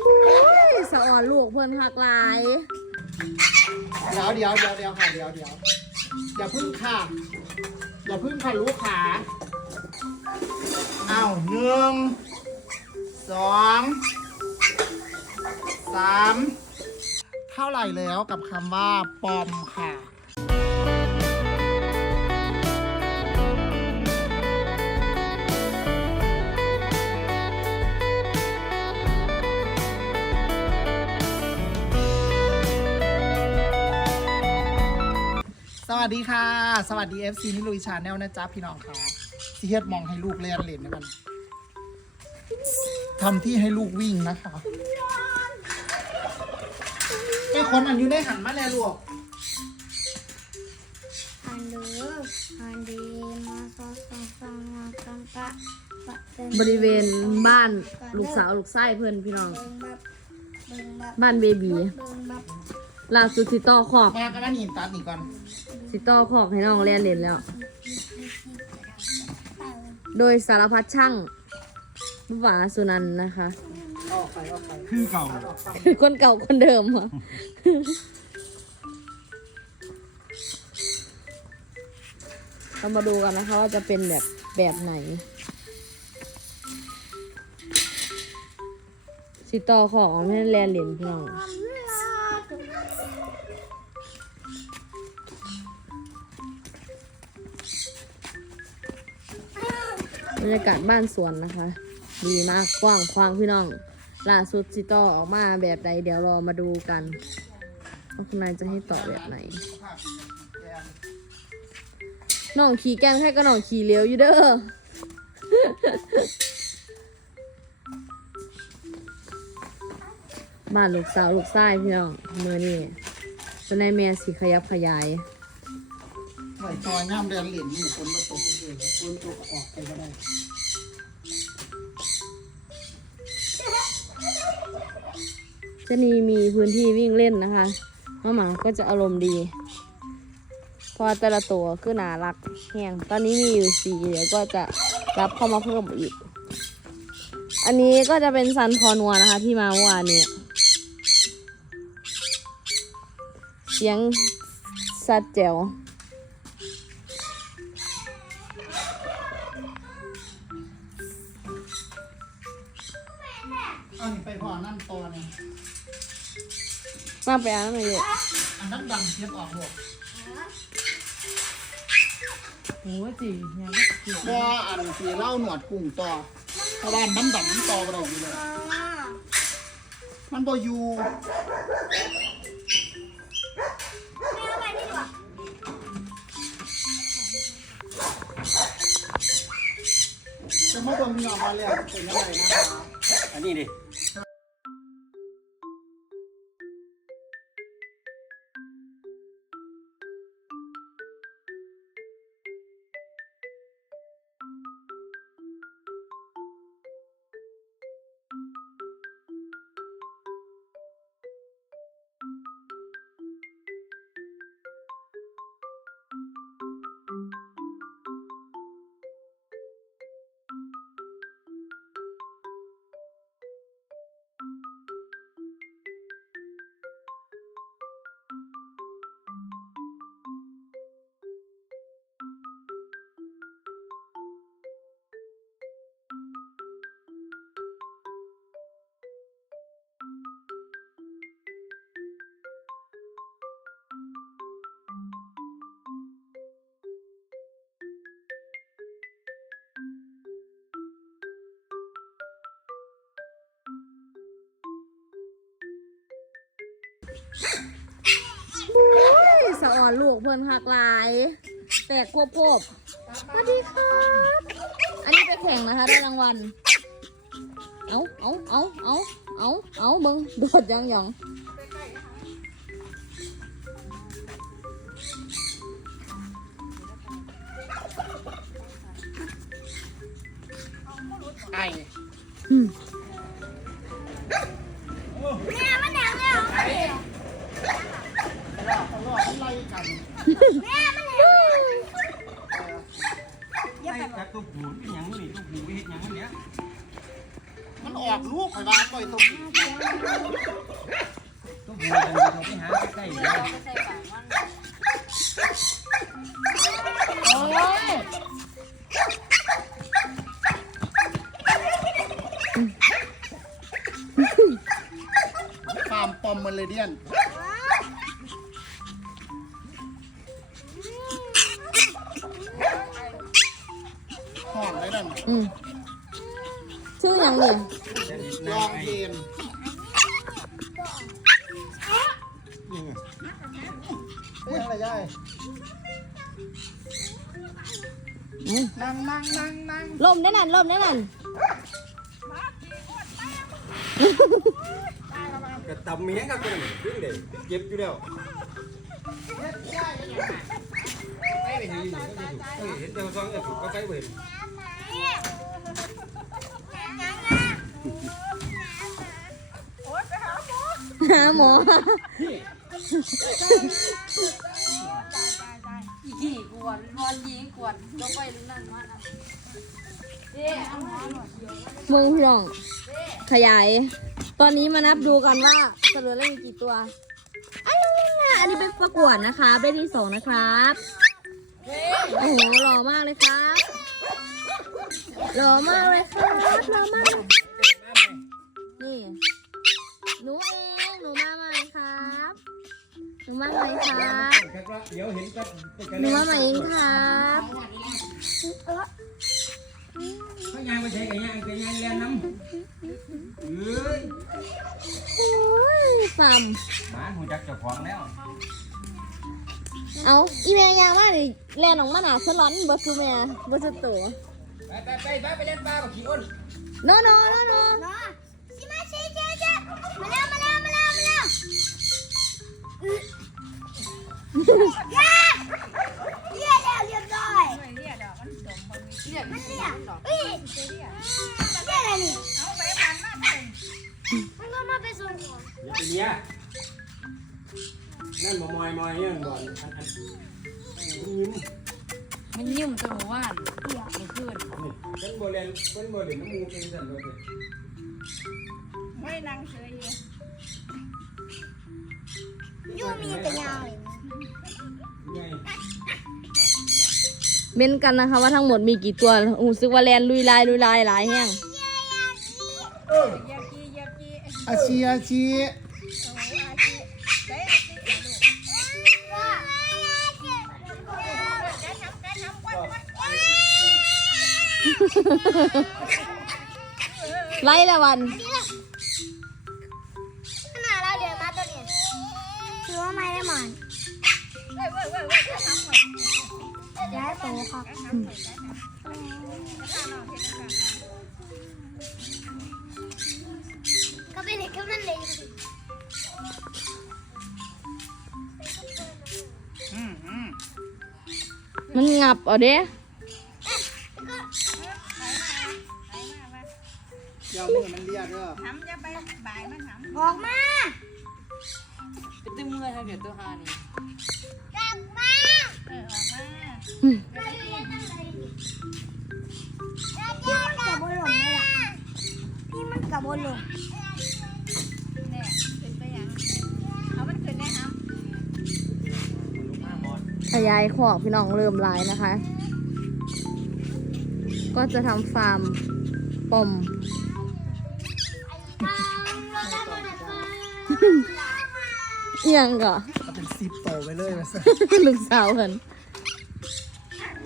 อุ้ยสะอ่อนลูกเพิ่นหักหลาย เดี๋ยวเดี๋ยวเดี๋ยวเดี๋ยวค่ะเดี๋ยวเดี๋ยวอย่าพึ่งค่ะอย่าพึ่งค่ะลูกขาอ้าวหนึ่งสองสามเท่าไหร่แล้วกับคำว่าปอมค่ะ วัสดีค่ะ สวัสดี FC นิลุยชาแนลนะจ๊ะพี่น้องค่ะที่เฮ็ดมองให้ลูกเล่นเล่นนะมันทำที่ให้ลูกวิ่งนะคะไอ้คนอันอยู่ในหันมาแน่ลูกอันเดออันดีมาซอสองสองมาสังกะปะเป็นบริเวณบ้านลูกสาวลูกชายเพิ่อนพี่น้อง เบิ่งบับเบิ่งบับบ้านเบบีเบิ่งบับล่าสุดสิต่อขอบ มาก็มานี่ตัดนี่ก่อน สิต่อขอบให้น้องเล่นเล่นแล้ว โดยสารพัดช่างบุษาสุนันท์นะคะออกไปออกไปคือเก่าคือคนเก่าคนเดิมเหรอเรามาดูกันนะคะว่าจะเป็นแบบแบบไหน สิต่อของให้แลนเหรียญพี่น้อง บรรยากาศบ้านสวนนะคะ ดีมากกว้างขวางพี่น้องล่าสุดสิตอออกมาแบบใดเดี๋ยวรอมาดูกันว่าคุณนายจะให้ต่อแบบไหนน้องขี่แก้งให้ก็น้องขี่เลี้ยวอยู่เด้อบ้านลูกสาวลูกชายพี่น้องเมื่อนี้จะในแม่สีขยับขยายไหวจอยน้ำเดือนเหรียญนี่คนมาตก เลยคนตกออกไปก็ได้เจะนีมีพื้นที่วิ่งเล่นนะคะมาหมาก็จะอารมณ์ดี เพอแต่ละตัวคือน่ารักแหงตอนนี้มีอยู่สี่เดี๋ยวก็จะรับเข้ามาเพิ่มอีก อันนี้ก็จะเป็นซันคอนัวนะคะที่มาเมื่อวานนี้เสียงสัดแจ๋ว เอานี่ไปพอนั่นตัวนี่มาไปอ่านมาเลยอันนั้นดังเทียบออกลูกโอ้จียังบ่อันสีเล่าหนวดกุ้งต่อเพราะว่ามันดังมันต่อกระโดดอยู่เลย มันบ่อยู่จะมาเบิ่งพี่น้องมาแล้วเป็นยังไงนะคะอันนี้ดิ สะอ่อนลูกเพิ่นหักหลาย แตกควบพบสวัสดีครับ อันนี้ไปแข่งนะคะได้รางวัล เอาเอาเอาเอาเอาเอาเบิ้งโดดยังยัง โอ้ยฟาร์มปอมเมอร์เรเดียน ห่อนเลยนั่นอืมชื่ออย่างนี้ลองเพลน เฮ้ยอะไรย่ายอืมนั่งนั่งนั่งนั่งลมได้นั่นลมได้นั่นกระตำเมียกับคนขึ้นเลยเจ็บอยู่แล้วไปไปเห็นเห็นเจ้าซองจะถูกก็ไปเห็นหาหมอกี่ก วนรอนยิงกวนก็ไปนั่นมานะเจ๊เอาหมอหน่อยมึงพี่น้อง ขยาย ตอนนี้มานับดูกันว่าสรุปแล้วมีกี่ตัวอันนี้นะอันนี้เป็นประกวดนะคะเป็นที่สองนะครับโอ้โหหล่อมากเลยครับหล่อมากเลยครับหล่อมาก มาใหม่ครับเดี๋ยวเห็นก็หนูมาใหม่เองครับเขายางไปใช้กันยางกันยางแลนน้ำเอ้ยโอ้ยฟัมหมาหูจักเจ้าของแล้ว เอาอีเมียยางมากเลยแลนออกมาหนาสลอนบสุเมียบสุตัวไปไปไปไปไปเล่นปลากับขี้อ้นโนโนโนโนเนาะชิมาชิเจ๊เจ๊มาแล้วมาแล้วมาแล้ว เรียกแล้วเรียบร้อยเรียดกมันเรียกมันเรีเรียยกกดอกเฮ้ยเรียกเรียกอะไรนี่เอาไปมันมาเลยมันก็มาเป็นส่วนของอย่าไปเนี้ยนั่นบ่มอยมอยยังบ่อนอันอันยิ้มมันยิ้มตัวหมู่บ้านมันขึ้นนี่เป็นบ่เล่นเป็นบ่เล่นน้ำมูกเป็นสันเลยไม่นั่งเฉยอยู่มีแต่ยาวเลย เม้นกันนะคะว่าทั้งหมดมีกี่ตัวรู้สึกว่าแลนลุยลายลุยลายหลายแห้งเออเยียบจี้เยียบจี้อาชีอาชีโอ้อาชีได้อาชีลูกได้ทำได้ทำวันวันไล่ละวัน ย้ายโตครับได้ทำหมดได้ทำข้าวนอกเห็นกันก็เป็นเด็กก็นั่นเลยอืมอืมมันงับเอาเด้เดี๋ยวมือมันเรียกเด้อทำจะไปบ่ายมันทำออกมาเป็นตัวมือทำเดี๋ยวตัวหานี่ กับบนหลงเนี่ยขึ้นไปยังเอามันขึ้นได้ครับขยายขอกพี่น้องเริ่มลายนะคะ ก็จะทำฟาร์มปอมเอียงก่อก็เป็นซิปโตไปเลยมาซะลูกสาวเพิ่น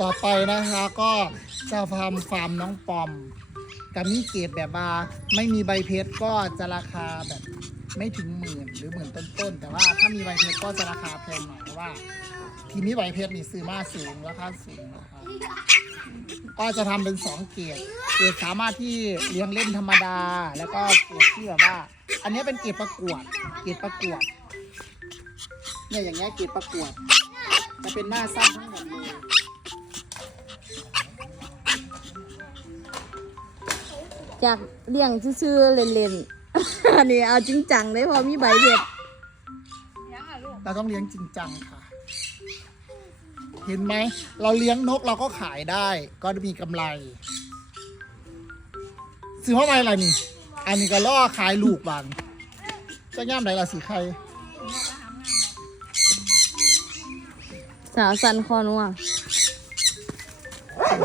ต่อไปนะคะก็จะทำฟาร์มน้องปอม กับมีเกรดแบบว่าไม่มีใบเพชรก็จะราคาแบบไม่ถึงหมื่นหรือหมื่นต้นๆ แต่ว่าถ้ามีใบเพชรก็จะราคาแพงหน่อยเพราะว่า ทีนี้ใบเพชรนี่ซื้อมาสูงราคาสูงนะคะก็จะทำเป็นสองเกรดเกรดสามารถที่เลี้ยงเล่นธรรมดา แล้วก็เกรดที่แบบว่า อันนี้เป็นเกรดประกวด เกรดประกวดเนี่ยอย่างเงี้ยเกรดประกวดจะเป็นหน้าสั้นทั้งหมดเลย จากเลี้ยงซื่อๆเล่นๆ อันนี้เอาจริงจังเลยเพอมีใบเผ็ดยังอะลูกเราต้องเลี้ยงจริงจังค่ะ เห็นไหม เราเลี้ยงนกเราก็ขายได้ ก็มีกำไร ซื้อเพราะอะไรล่ะนี่ อันนี้ก็ล่อขายลูกบานจะย่ามไหนล่ะสีใคร สาวสันคอนัว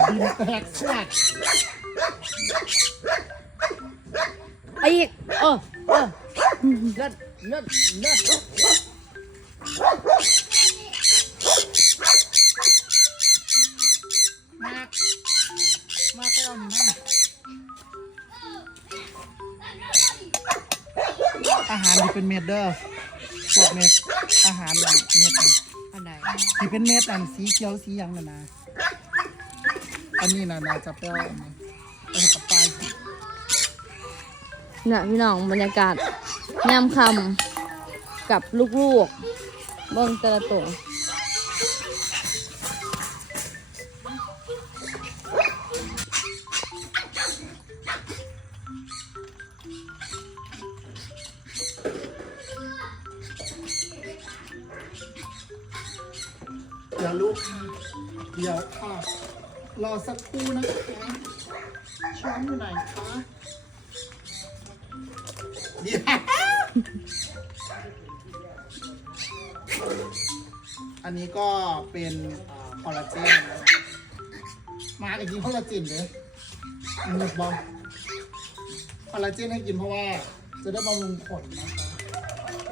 ดินแตกสวัด ไอ้อีกเออเออเลิศเลิศเลิศมากมากก็เอาหนึ่งมาอาหารที่เป็นเม็ดเด้อพวกเม็ดอาหารแบบเม็ดน่ะอันใดที่เป็นเม็ดอันสีเขียวสีหยังน่ะนะอันนี้นะนาจะเปรี้ยวอันนี้ เอาให้กับปลายเนี่ยพี่น้องบรรยากาศยามคำกับลูกๆเบิ่งแต่ละตัวเดี๋ยวลูกค่ะเดี๋ยวค่ะรอสักครู่นะคะช้อนอยู่ไหนคะ อันนี้ก็เป็นอ่าคอลลาเจนนะมาอีกทีคอลลาเจนเลยหนึบบอลคอลลาเจนให้กินเพราะว่าจะได้บำรุงขนนะคะ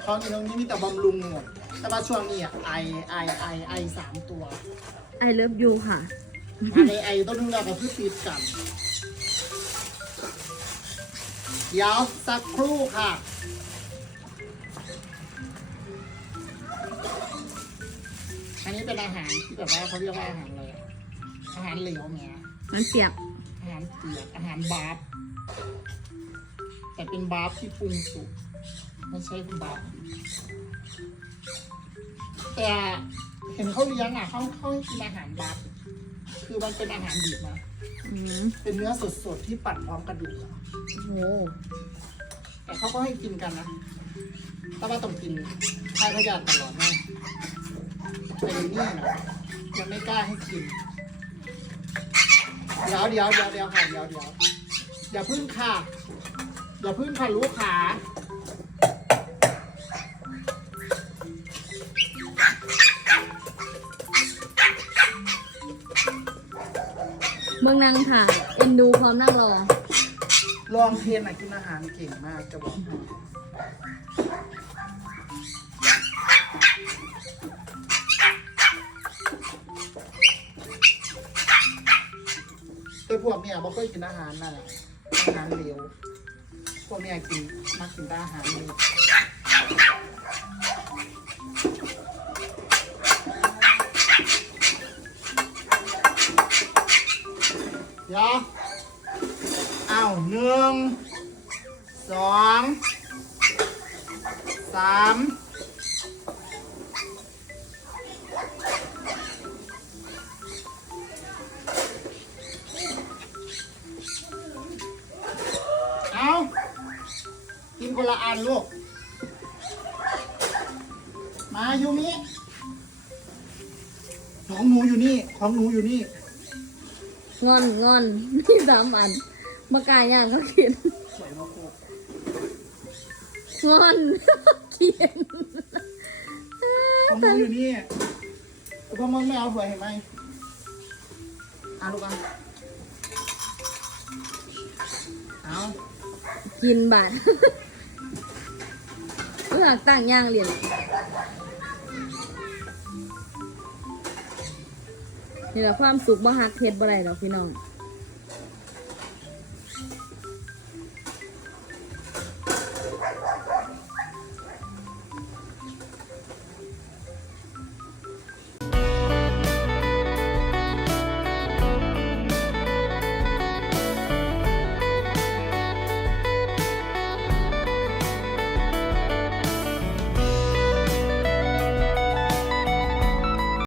ตอนนี้ตรงนี้มีแต่บำรุงหมดแต่ว่าช่วงนี้อะไอไอไอไอสามตัวไอเลิฟยูค่ะไอไอต้นนึงเราก็คือติดกันเดี๋ยวสักครู่ค่ะ เป็นอาหารที่แบบว่าเขาเรียกว่าอาหารอะไรอะอาหารเหลวเนี่ยมันเปียกอาหารเปียกอาหารบาร์ฟแต่เป็นบาร์ฟที่ปรุงสุกไม่ใช่บาร์ฟแต่เห็นเขาเลี้ยงอะเขาเขาให้กินอาหารบาร์ฟคือมันเป็นอาหารดิบนะอืมเป็นเนื้อสดๆที่ปั่นพร้อมกระดูกอะโอ้แต่เขาก็ให้กินกันนะแต่ว่าต้องกินทายพยาธิตลอดนะแต่ เดี๋ยวนี่นะยังไม่กล้าให้กิน เดี๋ยวเดี๋ยวเดี๋ยวเดี๋ยวค่ะเดี๋ยวเดี๋ยวอย่าพึ่งค่ะ อย่าพึ่งค่ะลูกขาเมืองนางถ่ายเอ็นดูพร้อมนั่งรอ ลองเทนอะกินอาหารเก่งมากจะบอกให้ บ่เคยกินอาหารนั่นแหละอาหารเหลวพวกเนี่ยกินมักกินแต่อาหารเหลวเดี๋ยวเอาหนึ่งสองสาม คนละอันลูก มายูมิของหนูอยู่นี่ ของหนูอยู่นี่ งอนงอนมีสามอันมากายย่างก็กินสวยมากโคกงอนกินของหนูอยู่นี่พ่อมึงไม่เอาเผื่อเห็นไหมอะลูกอะเอากินบาท เมื่อตั้งย่างเหรียญนี่แหละความสุขบ่ฮักเฮ็ดบ่ไรหรอกพี่น้อง